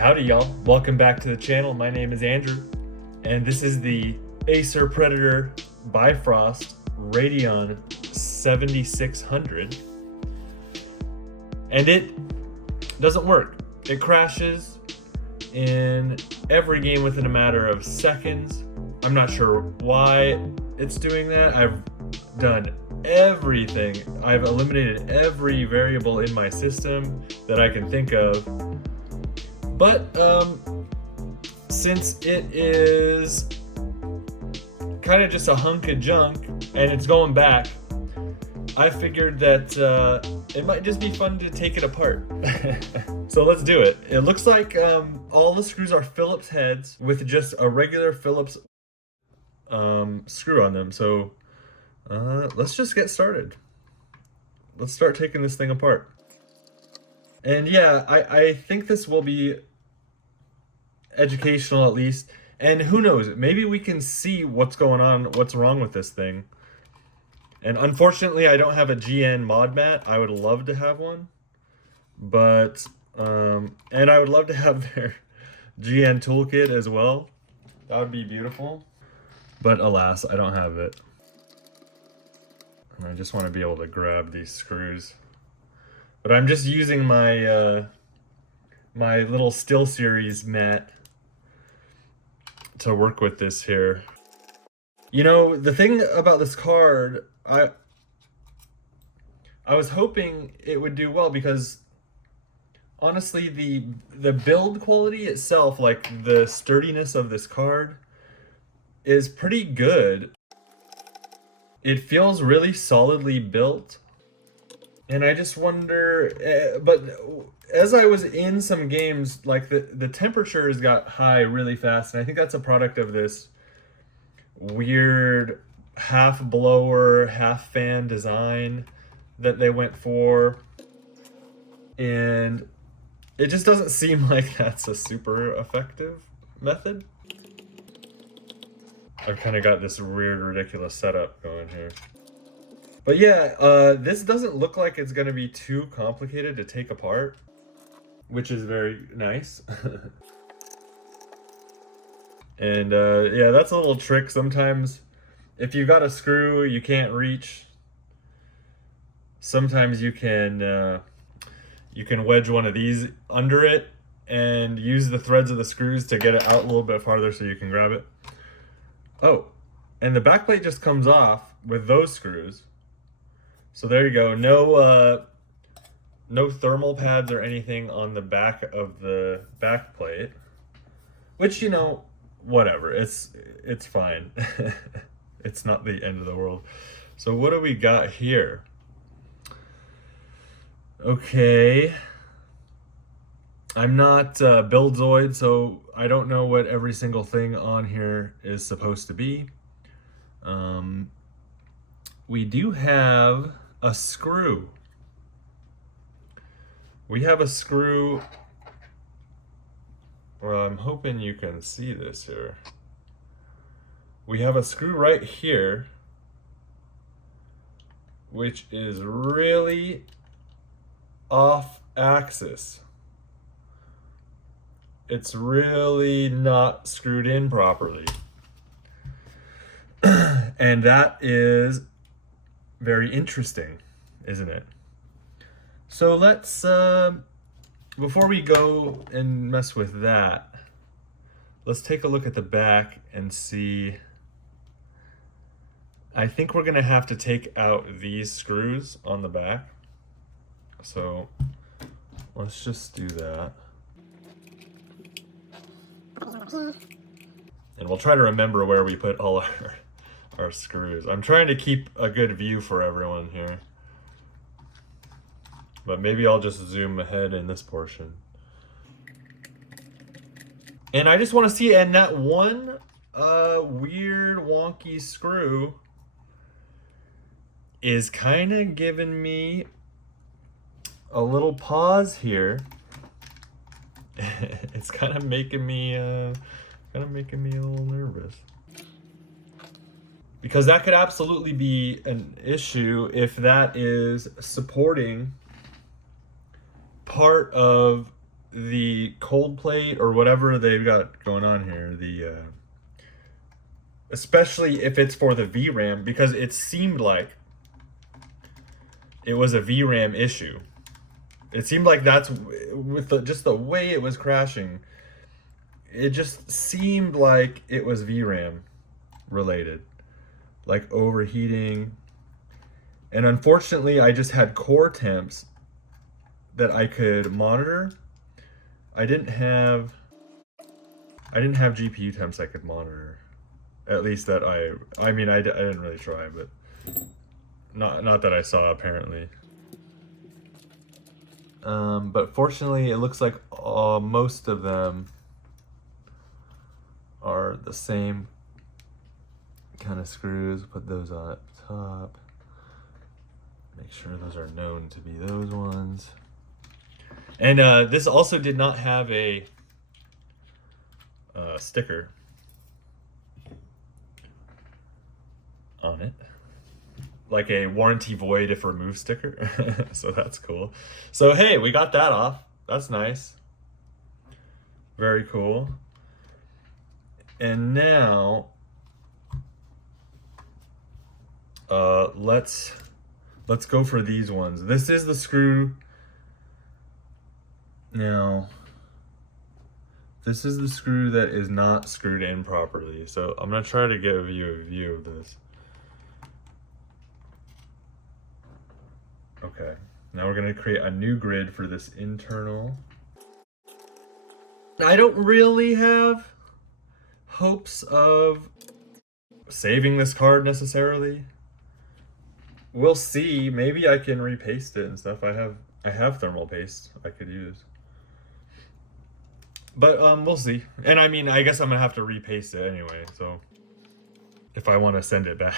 Howdy y'all, welcome back to the channel. My name is Andrew, and this is the Acer Predator Bifrost Radeon 7600. And it doesn't work. It crashes in every game within a matter of seconds. I'm not sure why it's doing that. I've done everything. I've eliminated every variable in my system that I can think of. But since it is kind of just a hunk of junk and it's going back, I figured that it might just be fun to take it apart. So let's do it. It looks like all the screws are Phillips heads with just a regular Phillips screw on them. So let's just get started. Let's start taking this thing apart. And yeah, I think this will be educational at least. And who knows, maybe we can see what's going on, what's wrong with this thing. And unfortunately, I don't have a GN mod mat. I would love to have one. But, and I would love to have their GN toolkit as well. That would be beautiful. But alas, I don't have it. And I just want to be able to grab these screws. But I'm just using my my little SteelSeries mat to work with this here. You know, the thing about this card, I was hoping it would do well because honestly the build quality itself, like the sturdiness of this card, is pretty good. It feels really solidly built. And I just wonder, but as I was in some games, like the temperatures got high really fast, and I think that's a product of this weird half blower, half fan design that they went for. And it just doesn't seem like that's a super effective method. I've kind of got this weird, ridiculous setup going here. But yeah, this doesn't look like it's going to be too complicated to take apart, which is very nice. And yeah, that's a little trick. Sometimes if you've got a screw you can't reach, sometimes you can wedge one of these under it and use the threads of the screws to get it out a little bit farther so you can grab it. Oh, and the backplate just comes off with those screws. So there you go. No no thermal pads or anything on the back of the backplate, which, you know, whatever. It's fine. It's not the end of the world. So what do we got here? Okay. I'm not Buildzoid, so I don't know what every single thing on here is supposed to be. We do have a screw. We have a screw. Well, I'm hoping you can see this here. We have a screw right here, which is really off axis. It's really not screwed in properly. And that is very interesting, isn't it? So let's, before we go and mess with that, let's take a look at the back and see. I think we're gonna have to take out these screws on the back. So let's just do that. And we'll try to remember where we put all our screws. I'm trying to keep a good view for everyone here. But maybe I'll just zoom ahead in this portion. And I just want to see, and that one weird wonky screw is kind of giving me a little pause here. It's kind of making me a little nervous. Because that could absolutely be an issue if that is supporting part of the cold plate or whatever they've got going on here, especially if it's for the VRAM, because it seemed like it was a VRAM issue. It seemed like that's with just the way it was crashing. It just seemed like it was VRAM related, like overheating. And unfortunately, I just had core temps that I could monitor. I didn't have GPU temps I could monitor. At least that I mean, I didn't really try, but not that I saw apparently. But fortunately, it looks like most of them are the same kind of screws. Put those on up top. Make sure those are known to be those ones. And this also did not have a sticker on it, like a warranty void if removed sticker. So that's cool. So hey, we got that off. That's nice. Very cool. And now let's go for these ones. This is the screw. Now this is the screw that is not screwed in properly. So I'm gonna try to give you a view of this. Okay, now we're gonna create a new grid for this internal. I don't really have hopes of saving this card necessarily. We'll see. Maybe I can repaste it and stuff. I have thermal paste I could use. But we'll see. And I mean, I guess I'm gonna have to repaste it anyway, so if I want to send it back.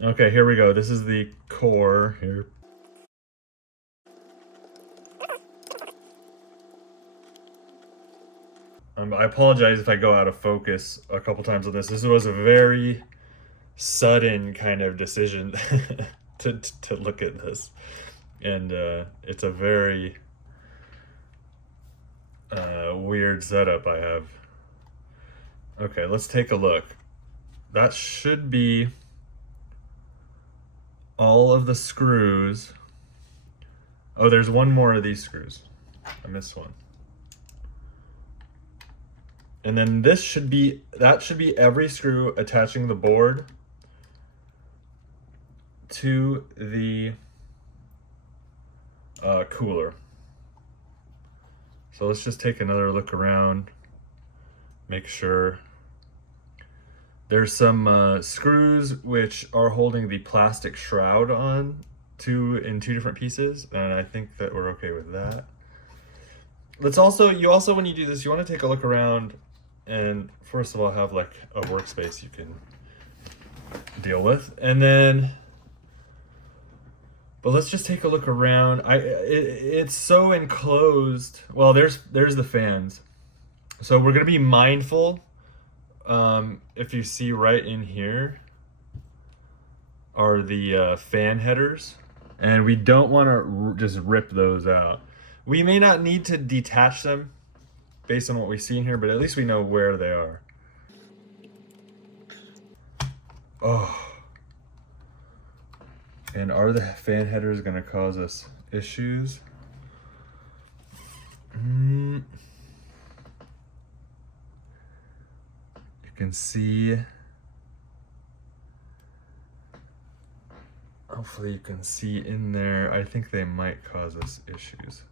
Okay, here we go. This is the core here. I apologize if I go out of focus a couple times on this. This was a very sudden kind of decision to look at this. And it's a very weird setup I have. Okay, let's take a look. That should be all of the screws. Oh, there's one more of these screws. I missed one. And then that should be every screw attaching the board to the cooler. So let's just take another look around, make sure. There's some screws which are holding the plastic shroud on in two different pieces, and I think that we're okay with that. You also when you do this, you want to take a look around and first of all have like a workspace you can deal with, and then but let's just take a look around. It's so enclosed. Well, there's the fans, so we're gonna be mindful. If you see right in here are the fan headers, and we don't want to just rip those out. We may not need to detach them based on what we see in here, but at least we know where they are. Oh. And are the fan headers going to cause us issues? You can see, hopefully you can see in there, I think they might cause us issues.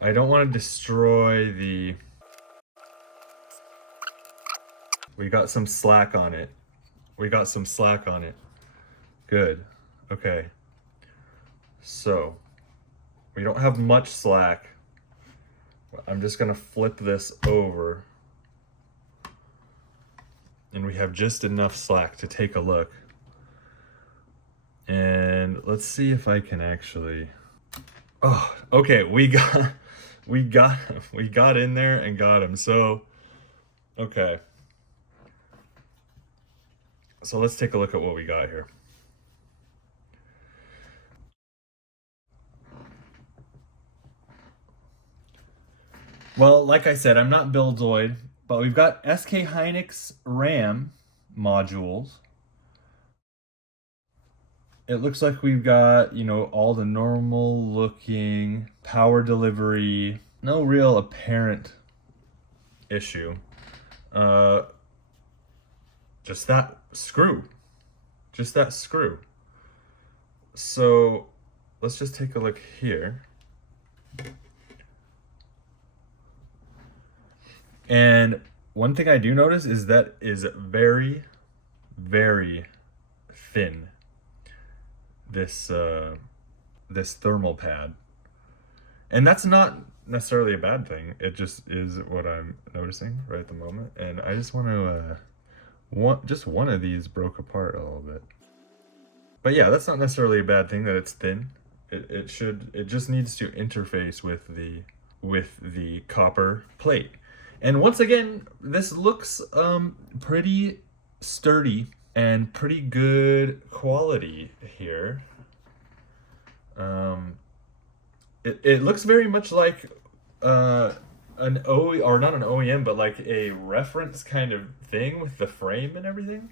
I don't want to destroy we got some slack on it. Good. Okay. So, we don't have much slack. I'm just gonna flip this over. And we have just enough slack to take a look. And let's see if I can actually, oh, okay, we got in there and got him. So, okay. So let's take a look at what we got here. Well, like I said, I'm not Buildoid, but we've got SK Hynix RAM modules. It looks like we've got, you know, all the normal looking power delivery, no real apparent issue. Just that screw. Just that screw. So let's just take a look here. And one thing I do notice is that is very, very thin. This this thermal pad, and that's not necessarily a bad thing. It just is what I'm noticing right at the moment, and I just want to just one of these broke apart a little bit. But yeah, that's not necessarily a bad thing that it's thin. It just needs to interface with the copper plate. And once again, this looks pretty sturdy and pretty good quality here. It looks very much like an or not an OEM, but like a reference kind of thing with the frame and everything.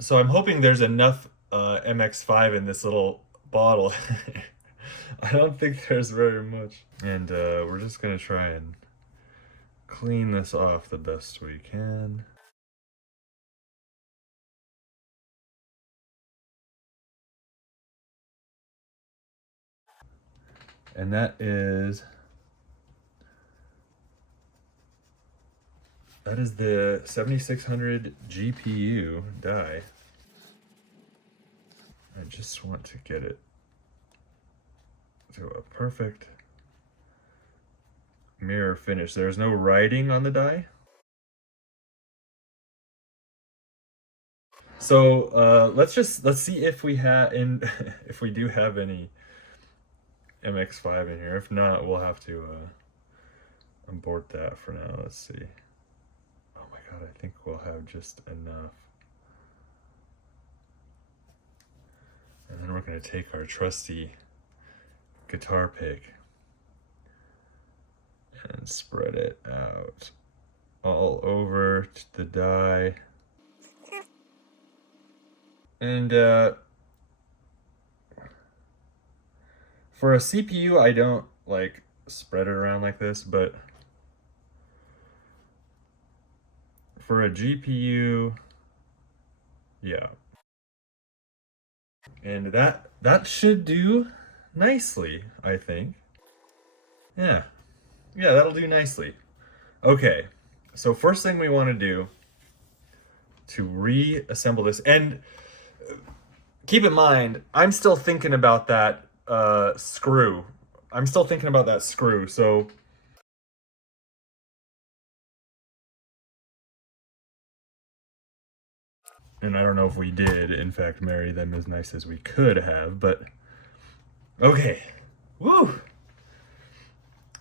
So I'm hoping there's enough MX5 in this little bottle. I don't think there's very much. And we're just gonna try and clean this off the best we can. And that is the 7600 GPU die. I just want to get it to a perfect mirror finish. There's no writing on the die. So let's see if we if we do have any MX5 in here. If not, we'll have to abort that for now. Let's see. Oh my god, I think we'll have just enough. And then we're going to take our trusty guitar pick and spread it out all over the die. And for a CPU, I don't like spread it around like this, but for a GPU, yeah. And that should do nicely, I think. Yeah, that'll do nicely. Okay, so first thing we want to do to reassemble this, and keep in mind, I'm still thinking about that screw. I'm still thinking about that screw, so and I don't know if we did, in fact, marry them as nice as we could have, but okay. Woo!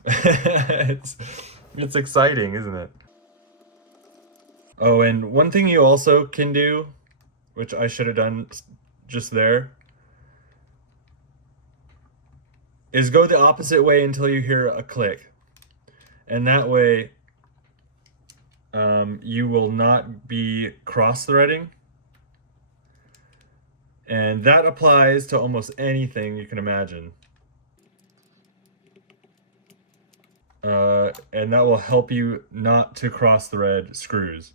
it's exciting, isn't it? Oh, and one thing you also can do, which I should have done just there, is go the opposite way until you hear a click. And that way, you will not be cross-threading. And that applies to almost anything you can imagine. And that will help you not to cross-thread screws.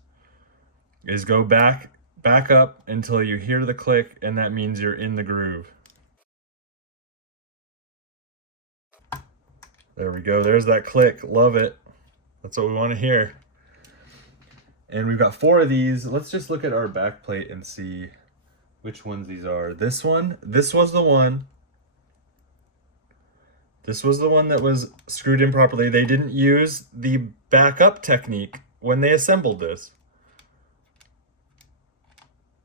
Is go back up until you hear the click, and that means you're in the groove. There we go. There's that click. Love it. That's what we want to hear. And we've got 4 of these. Let's just look at our backplate and see which ones these are. This one. This was the one. This was the one that was screwed in properly. They didn't use the backup technique when they assembled this.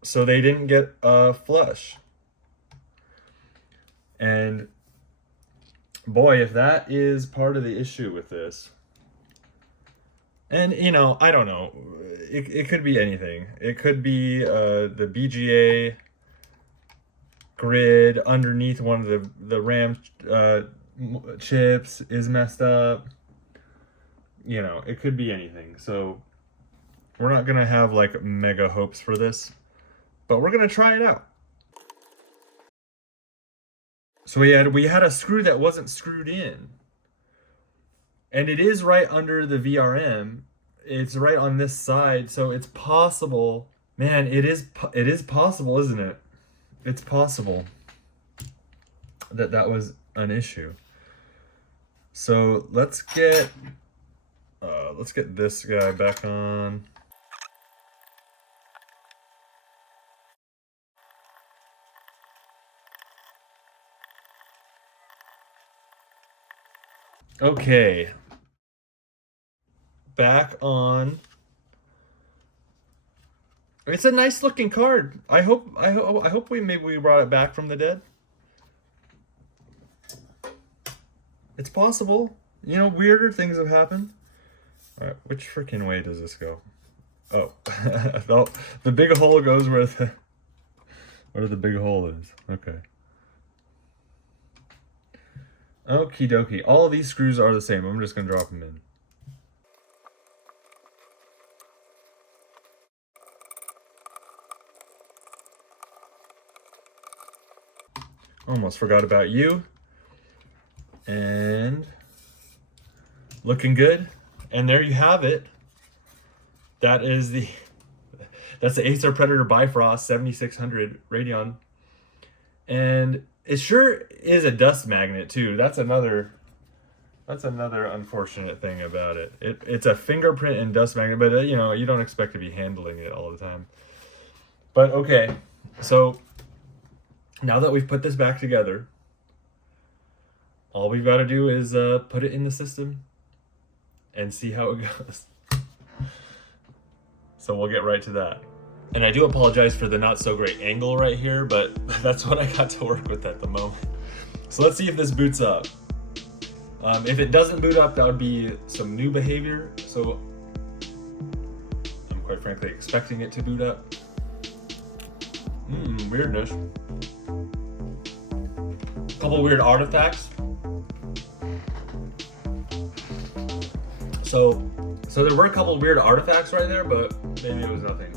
So they didn't get flush. And boy, if that is part of the issue with this, and you know, I don't know, it could be anything. It could be the BGA grid underneath one of the RAM chips is messed up. you know, it could be anything. So we're not gonna have like mega hopes for this, but we're gonna try it out. So we had a screw that wasn't screwed in, and it is right under the VRM. It's right on this side, so it's possible. Man, it is possible, isn't it? It's possible that that was an issue. So let's get this guy back on. Okay. Back on. It's a nice looking card. I hope we brought it back from the dead. It's possible. You know, weirder things have happened. All right, which freaking way does this go? Oh, no, the big hole goes where the big hole is. Okay. Okie dokie. All of these screws are the same. I'm just gonna drop them in. Almost forgot about you. And looking good. And there you have it. That's the Acer Predator Bifrost 7600 Radeon. And it sure is a dust magnet too. That's another unfortunate thing about it. It's a fingerprint and dust magnet, but you know, you don't expect to be handling it all the time. But okay, so now that we've put this back together, all we've got to do is put it in the system and see how it goes. So we'll get right to that. And I do apologize for the not so great angle right here, but that's what I got to work with at the moment. So let's see if this boots up. If it doesn't boot up, that would be some new behavior. So I'm quite frankly expecting it to boot up. Weirdness. Couple weird artifacts. So there were a couple weird artifacts right there, but maybe it was nothing.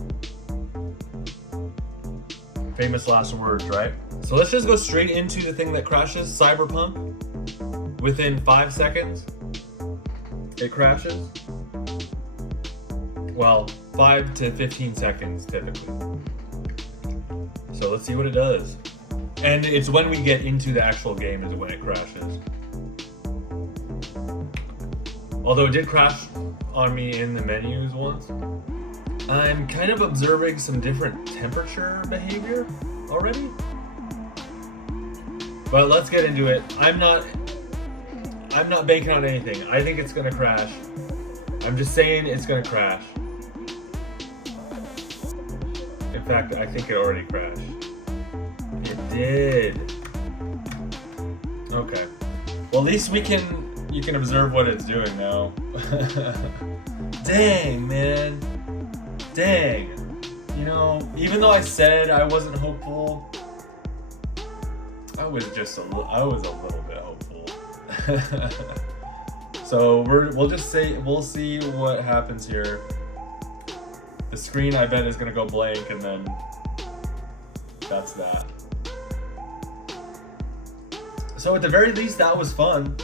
Famous last words, right? So let's just go straight into the thing that crashes. Cyberpunk. Within 5 seconds, it crashes. Well, 5 to 15 seconds typically. So let's see what it does. And it's when we get into the actual game is when it crashes. Although it did crash on me in the menus once. I'm kind of observing some different temperature behavior already. But let's get into it. I'm not banking on anything. I think it's gonna crash. I'm just saying it's gonna crash. In fact, I think it already crashed. It did. Okay. Well, at least you can observe what it's doing now. Dang, man. Dang. You know, even though I said I wasn't hopeful, I was a little bit hopeful. So we'll see what happens here. The screen, I bet, is gonna go blank, and then that's that. So at the very least, that was fun.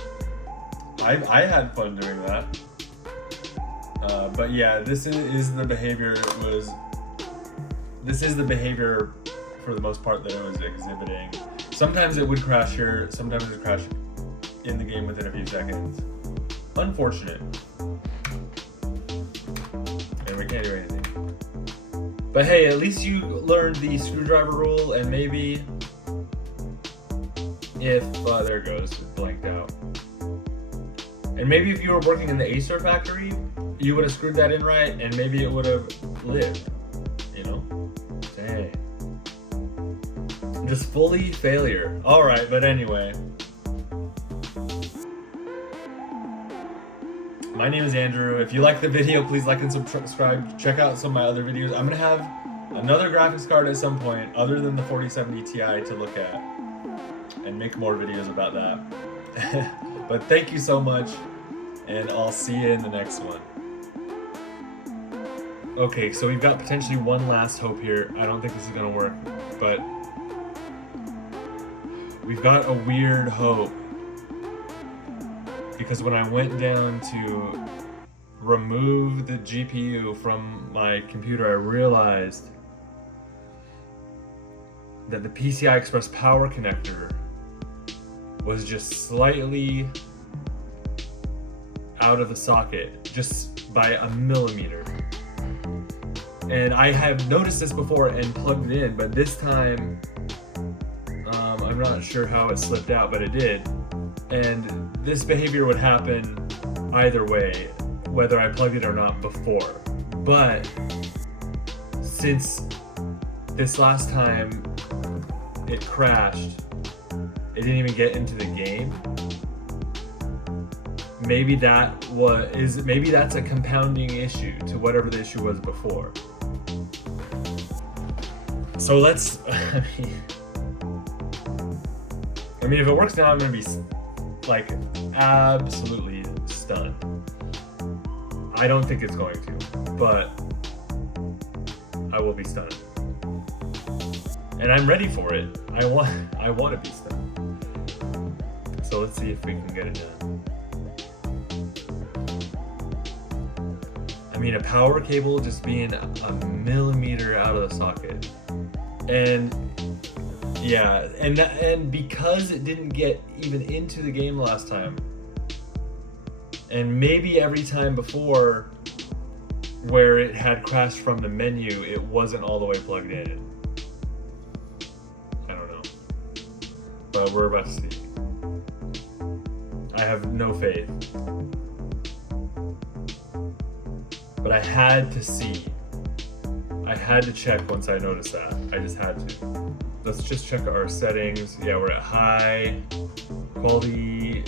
I had fun doing that. But yeah, this is the behavior. This is the behavior for the most part that it was exhibiting. Sometimes it would crash here. Sometimes it would crash in the game within a few seconds. Unfortunate. And we can't do anything. But hey, at least you learned the screwdriver rule, and maybe if there it goes, it blanked out. And maybe if you were working in the Acer factory, you would have screwed that in right, and maybe it would have lived. You know? Dang. Just fully failure. Alright, but anyway. My name is Andrew. If you like the video, please like and subscribe. Check out some of my other videos. I'm going to have another graphics card at some point, other than the 4070 Ti, to look at. And make more videos about that. But thank you so much. and I'll see you in the next one. Okay, so we've got potentially one last hope here. I don't think this is gonna work, but we've got a weird hope. Because when I went down to remove the GPU from my computer, I realized that the PCI Express power connector was just slightly out of the socket, just by a millimeter. And I have noticed this before and plugged it in, but this time, I'm not sure how it slipped out, but it did. And this behavior would happen either way, whether I plugged it or not before. But since this last time it crashed, it didn't even get into the game. Maybe that's a compounding issue to whatever the issue was before. So let's, I mean, if it works now, I'm gonna be like absolutely stunned. I don't think it's going to, but I will be stunned. And I'm ready for it. I want to be stunned. So let's see if we can get it done. I mean, a power cable just being a millimeter out of the socket. And yeah, and because it didn't get even into the game last time, and maybe every time before where it had crashed from the menu, it wasn't all the way plugged in. I don't know. But we're about to see. I have no faith. But I had to see. I had to check once I noticed that. I just had to. Let's just check our settings. Yeah, we're at high quality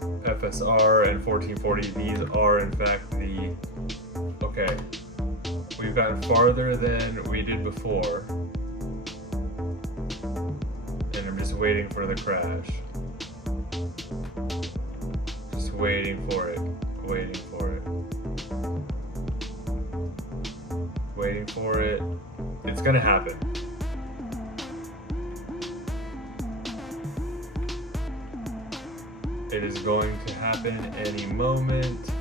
FSR and 1440. These are in fact the, okay. We've gotten farther than we did before. And I'm just waiting for the crash. Just waiting for it. Waiting for it. Waiting for it. It's gonna happen. It is going to happen any moment.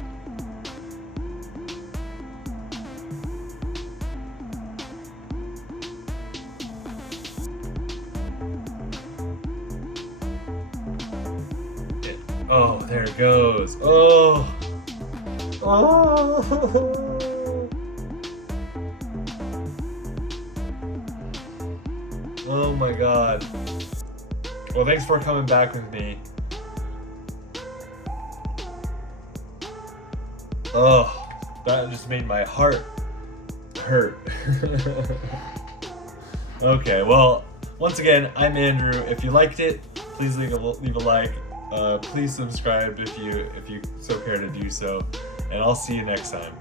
Oh, there it goes. Oh. Oh. Oh my God. Well, thanks for coming back with me. Oh, that just made my heart hurt. Okay, well, once again, I'm Andrew. If you liked it, please leave a like. Please subscribe if you so care to do so, and I'll see you next time.